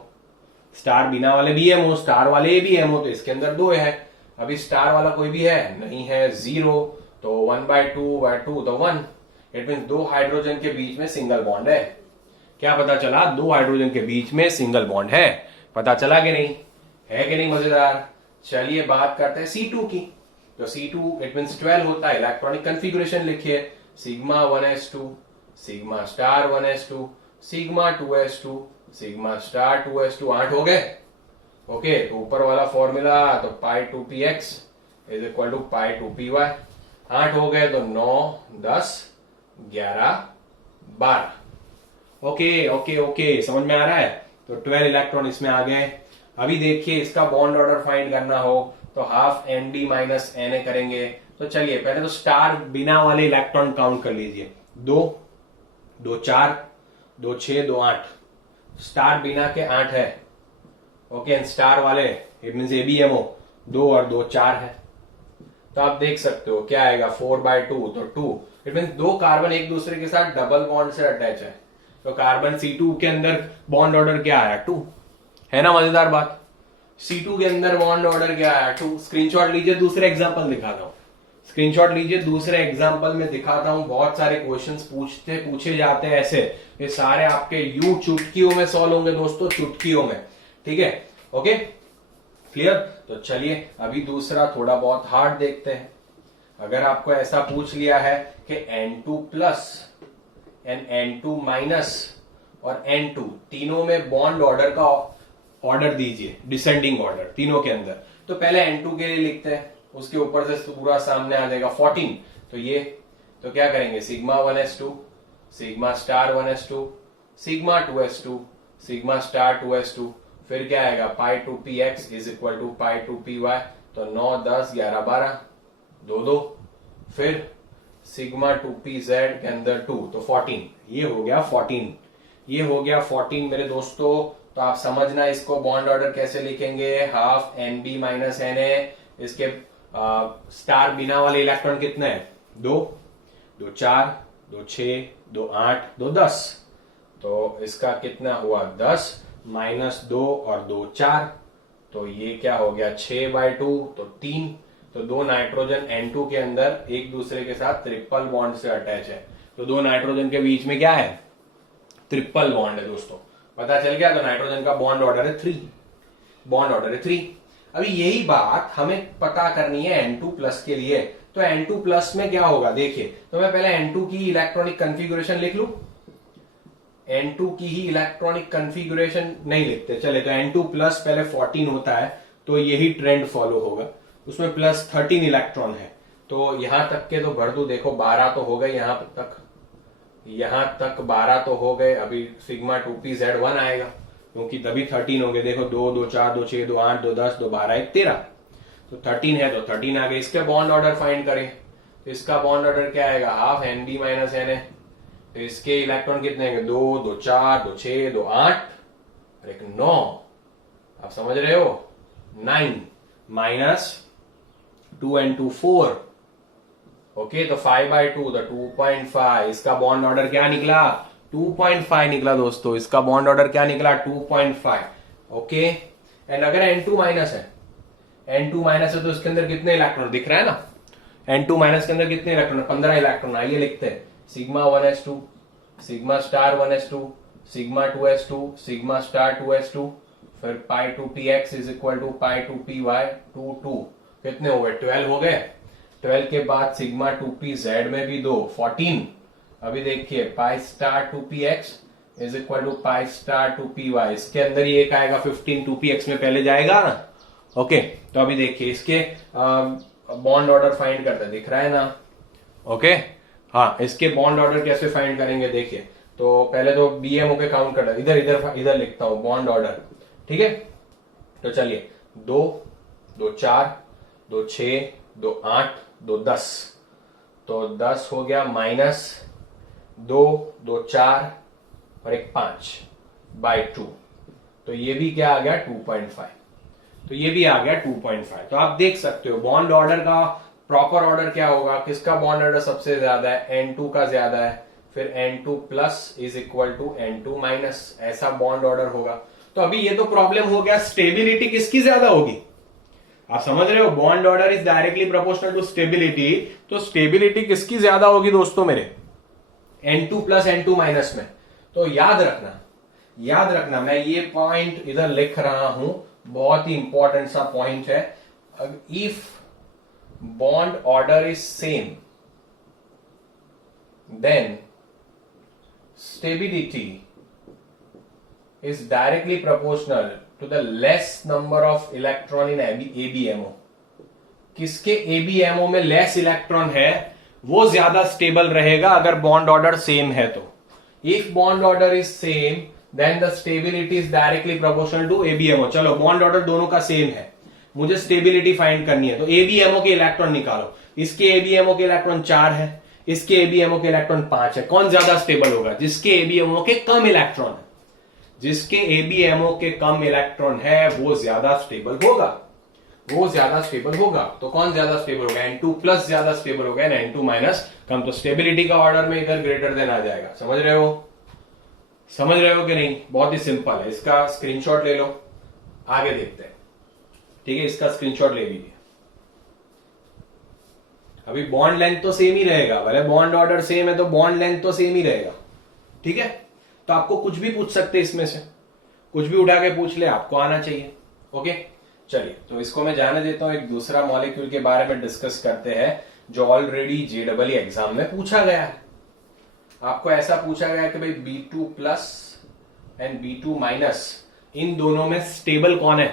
स्टार बिना वाले BMO, स्टार वाले ABMO, तो इसके अंदर 2 है। अभी स्टार वाला कोई भी है नहीं है, 0, तो 1/2 तो 1। इट मीन 2 हाइड्रोजन के बीच में सिंगल बॉन्ड है। क्या पता चला, 2 हाइड्रोजन के बीच में सिंगल बॉन्ड है। पता चला कि नहीं, है कि नहीं मजेदार। चलिए बात करते हैं C2 की। तो C2 इट मीन 12 होता है। इलेक्ट्रॉनिक कन्फिग्रेशन लिखिए, sigma 1s2, sigma star 1s2, sigma 2s2, sigma star 2s2, 8 हो गए। ओके, तो ऊपर वाला फॉर्मूला तो pi 2px is equal to pi 2py, 8 हो गए तो 9, 10, 11, 12। ओके ओके ओके, समझ में आ रहा है। तो 12 इलेक्ट्रॉन इसमें आ गए। अभी देखिए इसका बॉन्ड ऑर्डर फाइंड करना हो तो हाफ ND माइनस Na करेंगे। तो चलिए पहले तो स्टार बिना वाले इलेक्ट्रॉन काउंट कर लीजिए, 2, 2 4, 2 6, 2 8, स्टार बिना के 8 है। ओके, एंड स्टार वाले इट मींस ABMO 2 और 2 4 है। तो आप देख सकते हो क्या आएगा, 4/2 तो 2। इट मींस 2 कार्बन एक दूसरे के साथ डबल बॉन्ड से अटैच है। तो कार्बन C2 के अंदर बॉन्ड ऑर्डर क्या आया, 2, है ना मजेदार बात। C2 के अंदर बॉन्ड ऑर्डर क्या आया, 2। स्क्रीनशॉट लीजिए, दूसरे एग्जांपल दिखाता हूं। स्क्रीनशॉट लीजिए, दूसरे एग्जांपल में दिखाता हूं। बहुत सारे क्वेश्चंस पूछे जाते हैं ऐसे, ये सारे आपके यू चुटकियों में सॉल्व होंगे दोस्तों, चुटकियों में, ठीक है। Okay, clear. तो चलिए अभी दूसरा थोड़ा बहुत हार्ड देखते हैं। अगर आपको ऐसा पूछ लिया है कि N2 plus and N2 minus और N2 तीनों में बॉन्ड ऑर्डर का ऑर्डर दीजिए, डिसेंडिंग ऑर्डर तीनों के अंदर, तो पहले N2 के लिए लिखते हैं, उसके ऊपर से पूरा सामने आ जाएगा 14। तो ये तो क्या करेंगे, sigma 1s2, sigma star 1s2, sigma 2s2, sigma star 2s2, फिर क्या आएगा, pi 2px is equal to pi 2py, तो 9 10 11 12, 2 2, फिर सिग्मा 2pz के अंदर 2, तो 14। ये हो गया 14, ये हो गया 14 मेरे दोस्तों। तो आप समझना इसको बॉन्ड ऑर्डर कैसे लिखेंगे, हाफ NB माइनस Na। इसके स्टार बिना वाले इलेक्ट्रॉन कितने हैं, 2, 2 4, 2 6, 2 8, 2 10। तो इसका कितना हुआ, 10 माइनस 2 और 2 4, तो ये क्या हो गया, 6/2 तो 3। तो 2 नाइट्रोजन N2 के अंदर एक दूसरे के साथ ट्रिपल बॉन्ड से अटैच है। तो 2 नाइट्रोजन के बीच में क्या है, ट्रिपल बॉन्ड है दोस्तों, पता चल गया। तो नाइट्रोजन का बॉन्ड ऑर्डर है 3, बॉन्ड ऑर्डर है 3। अभी यही बात हमें पता करनी है N2 प्लस के लिए। तो N2 प्लस में क्या होगा देखिए, तो मैं पहले N2 की इलेक्ट्रॉनिक कन्फिगुरेशन लिख लू। N2 की ही इलेक्ट्रॉनिक कन्फिगुरेशन नहीं लिखते, चले तो N2 प्लस पहले 14 होता है, तो यही ट्रेंड फॉलो होगा। उसमें प्लस 13 इलेक्ट्रॉन है, तो यहां तक के तो भर दू, देखो 12 तो हो गए, यहां तक 12 तो हो गए। अभी सिग्मा 2pz1 आएगा, क्योंकि तभी 13 हो गए। देखो 2 2 4, 2 6, 2 8, 2 10, 2 12, 1 13, तो 13 है, तो 13 आ गए। इसके बॉन्ड ऑर्डर फाइंड करें, तो इसका बॉन्ड ऑर्डर क्या आएगा, हाफ NB माइनस Na। तो इसके इलेक्ट्रॉन कितने हैं, 2 2 4, 2 6, 2 8 और 1 9। आप समझ रहे हो, 9 माइनस 2 and 2 4। ओके, तो 5/2 तो 2.5। इसका बॉन्ड ऑर्डर क्या निकला, 2.5 निकला दोस्तों। इसका बॉन्ड ऑर्डर क्या निकला, 2.5। ओके, एंड अगर N2 माइनस है, N2 माइनस है तो इसके अंदर कितने इलेक्ट्रॉन दिख रहा है ना, N2 माइनस के अंदर कितने इलेक्ट्रॉन, 15 इलेक्ट्रॉन। आइए लिखते हैं, sigma 1s2, sigma star 1s2, sigma 2s2, sigma star 2s2, फिर pi 2px is equal to pi 2py 2 2। कितने हो गए, 12 हो गए। 12 के बाद सिग्मा 2pz में भी 2, 14। अभी देखिए pi star 2px is equal to pi star 2py, इसके अंदर ही एक आएगा 15, 2px में पहले जाएगा ना। ओके, तो अभी देखिए इसके बॉन्ड ऑर्डर फाइंड करते हैं, दिख रहा है ना। ओके, हाँ, इसके बॉन्ड ऑर्डर कैसे फाइंड करेंगे देखिए। तो पहले तो BMO के काउंट करना, इधर लिखता हूं बॉन्ड ऑर्डर, ठीक है। तो चलिए 2 2 4, 2 6, दो 8, दो 10, तो 10 हो गया माइनस 2, दो 4 और एक 5 बाय 2, तो ये भी क्या आ गया 2.5, तो ये भी आ गया 2.5। तो आप देख सकते हो बॉन्ड ऑर्डर का प्रॉपर ऑर्डर क्या होगा, किसका बॉन्ड ऑर्डर सबसे ज्यादा है, N2 का ज्यादा है, फिर N2 plus is equal to N2 minus, ऐसा बॉन्ड ऑर्डर होगा। तो अभी ये तो प्रॉब्लम हो गया स्टेबिलिटी किसकी ज्यादा होगी, आप समझ रहे हो, bond order is directly proportional to stability, तो स्टेबिलिटी किसकी ज्यादा होगी दोस्तों मेरे, N2 प्लस N2 माइनस में। तो याद रखना मैं ये पॉइंट इधर लिख रहा हूं, बहुत ही इंपॉर्टेंट सा पॉइंट है। If bond order is same then stability is directly proportional to the less number of electron in ABMO. किसके एबीएमओ में लेस इलेक्ट्रॉन है वो ज्यादा स्टेबल रहेगा अगर बॉन्ड ऑर्डर सेम है तो। If bond order is same then the stability is directly proportional to ABMO. चलो बॉन्ड ऑर्डर दोनों का सेम है, मुझे स्टेबिलिटी फाइंड करनी है, तो एबीएमओ के इलेक्ट्रॉन निकालो। इसके एबीएमओ के इलेक्ट्रॉन 4 है, इसके एबीएमओ के इलेक्ट्रॉन 5 है। कौन ज्यादा स्टेबल होगा, जिसके एबीएमओ के कम इलेक्ट्रॉन है, जिसके एबीएमओ के कम इलेक्ट्रॉन है वो ज्यादा स्टेबल होगा, तो कौन ज्यादा स्टेबल होगा, N2 प्लस ज्यादा स्टेबल होगा, N2 माइनस कम। तो स्टेबिलिटी का ऑर्डर में इधर ग्रेटर देन आ जाएगा। समझ रहे हो कि नहीं, बहुत ही सिंपल है। इसका स्क्रीनशॉट ले लो, आगे देखते हैं, ठीक है, इसका स्क्रीनशॉट ले लीजिए। अभी बॉन्ड लेंथ तो सेम ही रहेगा, भले बॉन्ड ऑर्डर सेम है तो बॉन्ड लेंथ तो सेम ही रहेगा, ठीक है। तो आपको कुछ भी पूछ सकते, इसमें से कुछ भी उठा के पूछ ले, आपको आना चाहिए। ओके चलिए, तो इसको मैं जाने देता हूं, एक दूसरा मॉलिक्यूल के बारे में डिस्कस करते हैं जो ऑलरेडी जेडबल एग्जाम में पूछा गया है। आपको ऐसा पूछा गया है कि भाई B2 plus and B2 minus, इन दोनों में स्टेबल कौन है,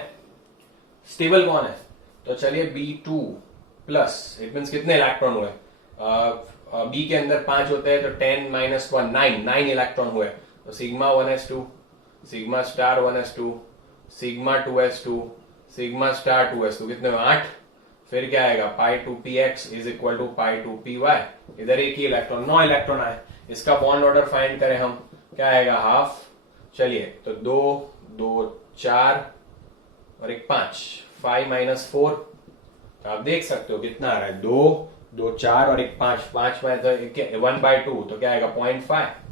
तो चलिए B2 प्लस, इट मीन्स कितने इलेक्ट्रॉन हुए, B के अंदर 5 होते हैं, तो 10 माइनस 1 9 इलेक्ट्रॉन हुए। तो sigma 1s2, sigma star 1s2, sigma 2s2, sigma star 2s2, कितने हुए 8। फिर क्या आएगा pi 2px is equal to pi 2py, इधर एक ही इलेक्ट्रॉन, 9 इलेक्ट्रॉन आए। इसका बॉन्ड ऑर्डर फाइंड करें हम, क्या आएगा हाफ। चलिए तो 2 2 4 और एक 5, 5 माइनस 4, तो आप देख सकते हो कितना आ रहा है, 2 2 4 और एक 5, 5 में तो 1/2, तो क्या आएगा 0.5।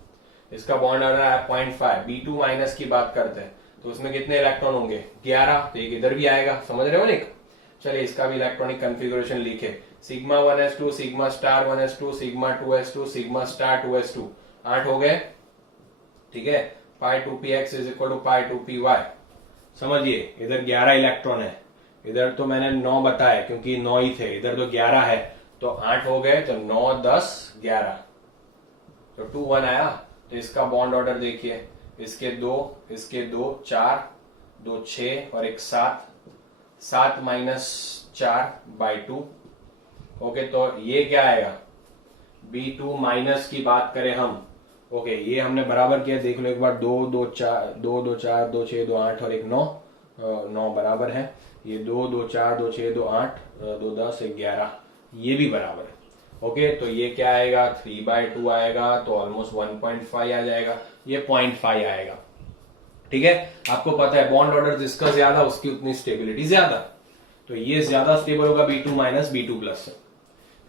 इसका बॉन्ड ऑर्डर है 0.5। B2 माइनस की बात करते हैं तो उसमें कितने इलेक्ट्रॉन होंगे 11, तो एक इधर भी आएगा, समझ रहे हो लिख। चलिए इसका भी इलेक्ट्रॉनिक कंफिगरेशन लिखे, sigma 1s2, sigma star 1s2, sigma 2s2, sigma star 2s2, 8 हो गए, ठीक है। Pi 2px is equal to pi 2py। समझिए इधर 11 इलेक्ट्रॉन है, इधर तो मैंने 9 बताया क्योंकि 9 ही थे, इधर तो 11 है, तो 8 हो गए, तो 9 10 11, तो 2 1 आया। तो इसका बॉन्ड ऑर्डर देखिए, इसके 2 4 2 6 और एक 7, 7 माइनस 4 बाई 2। ओके तो ये क्या आएगा, B2 माइनस की बात करें हम, ओके ये हमने बराबर किया, देख लो एक बार, 2 2 4 2 2 4 2 6 2 8 और एक 9, 9 बराबर है। ये 2 2 4 2 6 2 8 2 10 एक 11, ये भी बराबर है। ओके तो ये क्या आएगा 3/2 आएगा, तो ऑलमोस्ट 1.5 आ जाएगा, ये 0.5 आएगा, ठीक है। आपको पता है बॉन्ड ऑर्डर जिसका ज्यादा उसकी उतनी स्टेबिलिटी ज्यादा, तो ये ज्यादा स्टेबल होगा B2 माइनस B2 प्लस से,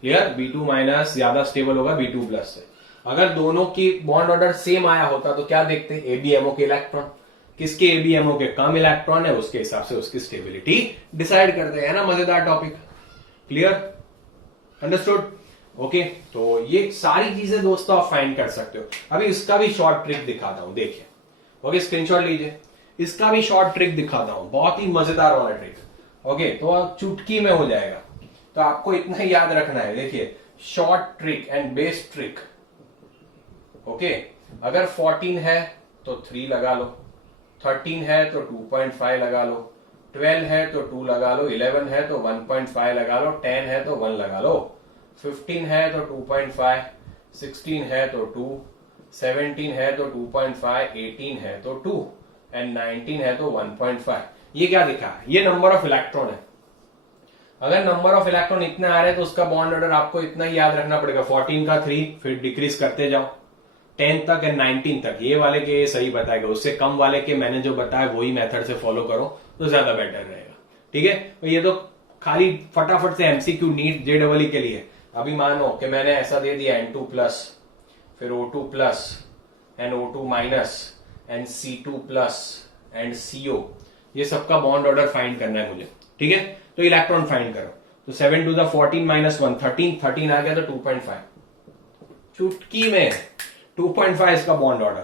क्लियर। B2 माइनस ज्यादा स्टेबल होगा B2 प्लस से। अगर दोनों की बॉन्ड ऑर्डर सेम आया होता तो क्या देखते, एबीएमओ के इलेक्ट्रॉन, किसके एबीएमओ के कम इलेक्ट्रॉन है उसके हिसाब से उसकी स्टेबिलिटी डिसाइड करते हैं ना। मजेदार टॉपिक, क्लियर, अंडरस्टूड। ओके तो ये सारी चीजें दोस्तों आप फाइंड कर सकते हो। अभी इसका भी शॉर्ट ट्रिक दिखाता हूं, देखिए। ओके स्क्रीनशॉट लीजिए, इसका भी शॉर्ट ट्रिक दिखाता हूं, बहुत ही मजेदार वाला ट्रिक। ओके तो आप चुटकी में हो जाएगा, तो आपको इतना ही याद रखना है। देखिए short trick and base trick. Okay अगर 14 है तो 3 लगा लो, 13 है तो 2.5 लगा लो, 12 है तो 2 लगा लो, 11 है तो 1.5 लगा लो, 10 है तो 1 लगा लो, 15 है तो 2.5, 16 है तो 2, 17 है तो 2.5, 18 है तो 2 एंड 19 है तो 1.5। ये क्या दिखा है, ये नंबर ऑफ इलेक्ट्रॉन है। अगर नंबर ऑफ इलेक्ट्रॉन इतने आ रहे हैं तो उसका बॉन्ड ऑर्डर आपको इतना ही याद रखना पड़ेगा, 14 का 3, फिर डिक्रीज करते जाओ 10 तक एंड 19 तक। ये वाले के सही बताएगा, उससे कम वाले के मैंने जो बताया वही मेथड से फॉलो करो तो ज्यादा बेटर रहेगा। ठीक है, तो ये तो खाली फटाफट से एमसीक्यू नीट जेडबलई के लिए। अभी मानो कि मैंने ऐसा दे दिया N2 प्लस, फिर O2 plus and O2 minus and C2 plus and CO, ये सबका बॉन्ड ऑर्डर फाइंड करना है मुझे। ठीक है, तो इलेक्ट्रॉन फाइंड करो। तो 7 टू द 14 माइनस 1 13 आ गया तो 2.5, चुटकी में 2.5 इसका bond order.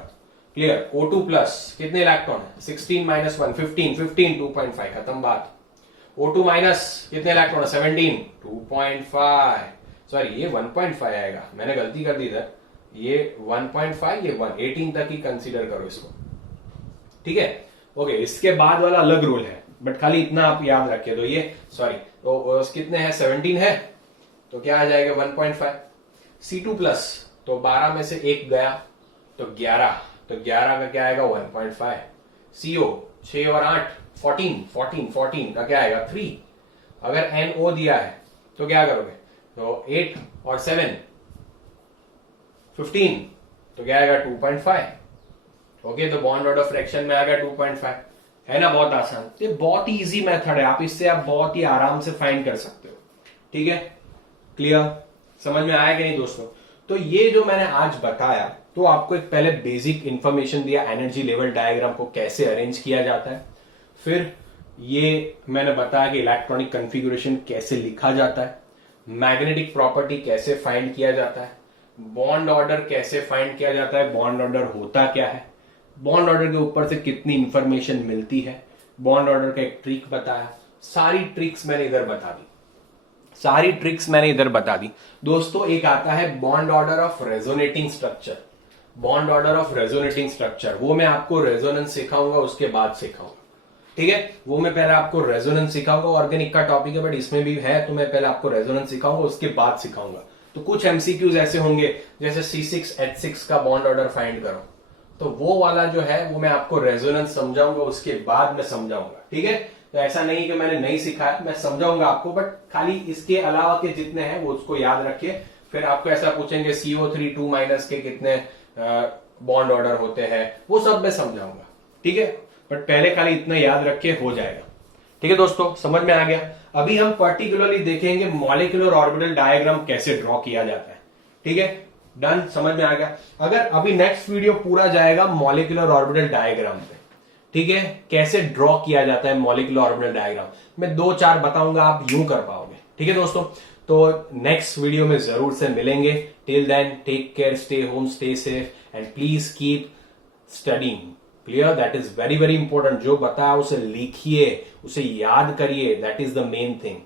Clear. O2 plus कितने इलेक्ट्रॉन है, 16 माइनस 1 15 2.5, खत्म बात। O2 माइनस कितने इलेक्ट्रॉन है, 17 2.5, सॉरी ये 1.5 आएगा, मैंने गलती कर दी इधर, ये 1.5 ये 1, 18 तक ही कंसीडर करो इसको। ठीक है, ओके। इसके बाद वाला अलग रूल है, बट खाली इतना आप याद रखिए। तो ये सॉरी तो कितने हैं, 17 है तो क्या आ जाएगा 1.5। C2 प्लस तो 12 में से 1 गया तो 11, तो 11 का क्या आएगा 1.5। CO 6 और 8 14 का क्या आएगा 3। अगर NO दिया है तो क्या करोगे, तो 8 और 7 15, तो क्या आएगा 2.5। ओके, तो बॉन्ड ऑर्डर फ्रैक्शन में आ गया 2.5, है ना, बहुत आसान। ये बहुत ही इजी मेथड है, आप इससे आप बहुत ही आराम से फाइंड कर सकते हो। ठीक है, क्लियर, समझ में आया कि नहीं दोस्तों। तो ये जो मैंने आज बताया, तो आपको एक पहले बेसिक इंफॉर्मेशन दिया एनर्जी लेवल डायग्राम को कैसे अरेंज किया जाता है, फिर ये मैंने बताया कि इलेक्ट्रॉनिक कॉन्फ़िगरेशन कैसे लिखा जाता है, मैग्नेटिक प्रॉपर्टी कैसे फाइंड किया जाता है, बॉन्ड ऑर्डर कैसे फाइंड किया जाता है, बॉन्ड ऑर्डर होता क्या है, बॉन्ड ऑर्डर के ऊपर से कितनी इंफॉर्मेशन मिलती है, बॉन्ड ऑर्डर का एक ट्रिक बताया। सारी ट्रिक्स मैंने इधर बता दी दोस्तों। एक आता है bond order of resonating structure, bond order of resonating structure, वो मैं आपको रेजोनेंस सिखाऊंगा, उसके बाद सिखाऊंगा। ठीक है, वो मैं पहले आपको रेजोनेंस सिखाऊंगा, ऑर्गेनिक का टॉपिक है बट इसमें भी है, तो मैं पहले आपको रेजोनेंस सिखाऊंगा, उसके बाद सिखाऊंगा। तो कुछ एमसीक्यूज ऐसे होंगे जैसे C6H6 का बॉन्ड ऑर्डर फाइंड करो, तो वो वाला जो है वो मैं आपको रेजोनेंस समझाऊंगा, उसके बाद मैं समझाऊंगा। ठीक है, तो ऐसा नहीं कि मैंने नहीं सिखाया, मैं समझाऊंगा आपको, बट खाली इसके अलावा के जितने हैं वो उसको याद रखिए। फिर आपको ऐसा पूछेंगे CO3 2 माइनस के कितने बॉन्ड ऑर्डर होते हैं, वो सब मैं समझाऊंगा। ठीक है, बट पहले खाली इतना याद रखिए, हो जाएगा। ठीक है दोस्तों, समझ में आ गया। अभी हम पर्टिकुलरली देखेंगे मॉलिक्यूलर ऑर्बिटल डायग्राम कैसे ड्रॉ किया जाता है। ठीक है, डन, समझ में आ गया। अगर अभी नेक्स्ट वीडियो पूरा जाएगा मॉलिक्यूलर ऑर्बिटल डायग्राम पे, ठीक है, कैसे ड्रॉ किया जाता है मॉलिक्यूलर ऑर्बिटल डायग्राम, मैं 2-4 बताऊंगा, आप यूं कर पाओगे। ठीक है दोस्तों, तो नेक्स्ट वीडियो में जरूर से मिलेंगे। Till then take care, stay home, stay safe and please keep studying. Clear, that is very very important. जो बताया उसे लिखिए, उसे याद करिए, that is the main thing.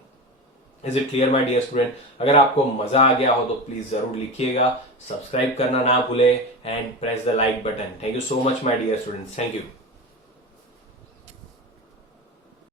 Is it clear my dear student? अगर आपको मजा आ गया हो तो प्लीज जरूर लिखिएगा, सब्सक्राइब करना ना भूले and press the like button. Thank you so much my dear students, thank you.